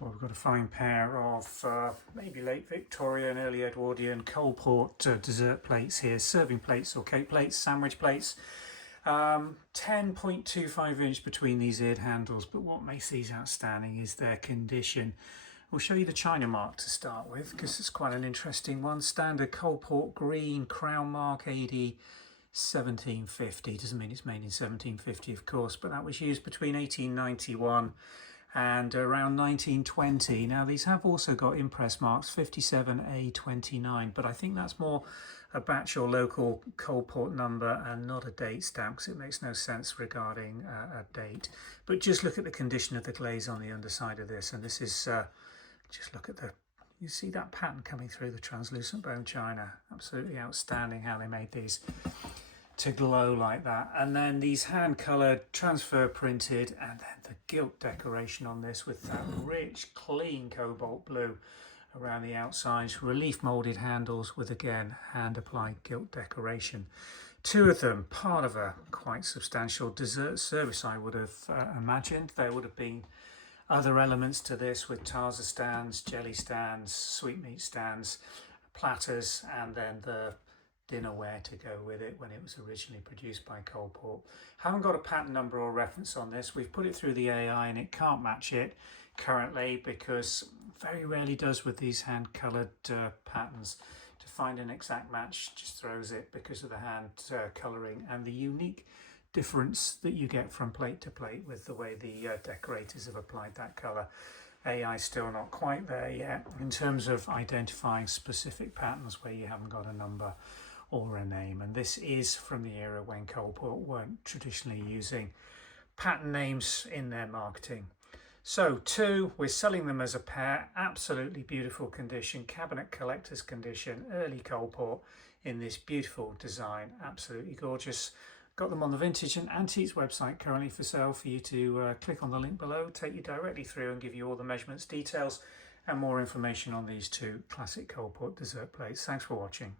Well, we've got a fine pair of maybe late Victorian, early Edwardian Coalport dessert plates here, serving plates or cake plates, sandwich plates. 10.25 inch between these eared handles, but what makes these outstanding is their condition. We'll show you the China mark to start with because it's quite an interesting one. Standard Coalport green crown mark AD 1750. Doesn't mean it's made in 1750, of course, but that was used between 1891 and around 1920. Now these have also got impress marks 57A29, but I think that's more a batch or local Coalport number and not a date stamp, because it makes no sense regarding a date. But just look at the condition of the glaze on the underside of this, and this is just look at you see that pattern coming through the translucent bone china. Absolutely outstanding how they made these to glow like that. And then these hand colored, transfer printed, and then the gilt decoration on this with that rich clean cobalt blue around the outsides, relief molded handles with again hand applied gilt decoration. Two of them part of a quite substantial dessert service, I would have imagined. There would have been other elements to this with tarza stands, jelly stands, sweetmeat stands, platters, and then the dinnerware to go with it when it was originally produced by Coalport. Haven't got a pattern number or reference on this. We've put it through the AI and it can't match it currently, because very rarely does with these hand coloured patterns. To find an exact match just throws it because of the hand colouring and the unique difference that you get from plate to plate with the way the decorators have applied that colour. AI still not quite there yet in terms of identifying specific patterns where you haven't got a number or a name, and this is from the era when Coalport weren't traditionally using pattern names in their marketing. So two, we're selling them as a pair, absolutely beautiful condition, cabinet collector's condition, early Coalport in this beautiful design, absolutely gorgeous. Got them on the Vintage and Antiques website currently for sale for you to click on the link below, take you directly through and give you all the measurements, details and more information on these two classic Coalport dessert plates. Thanks for watching.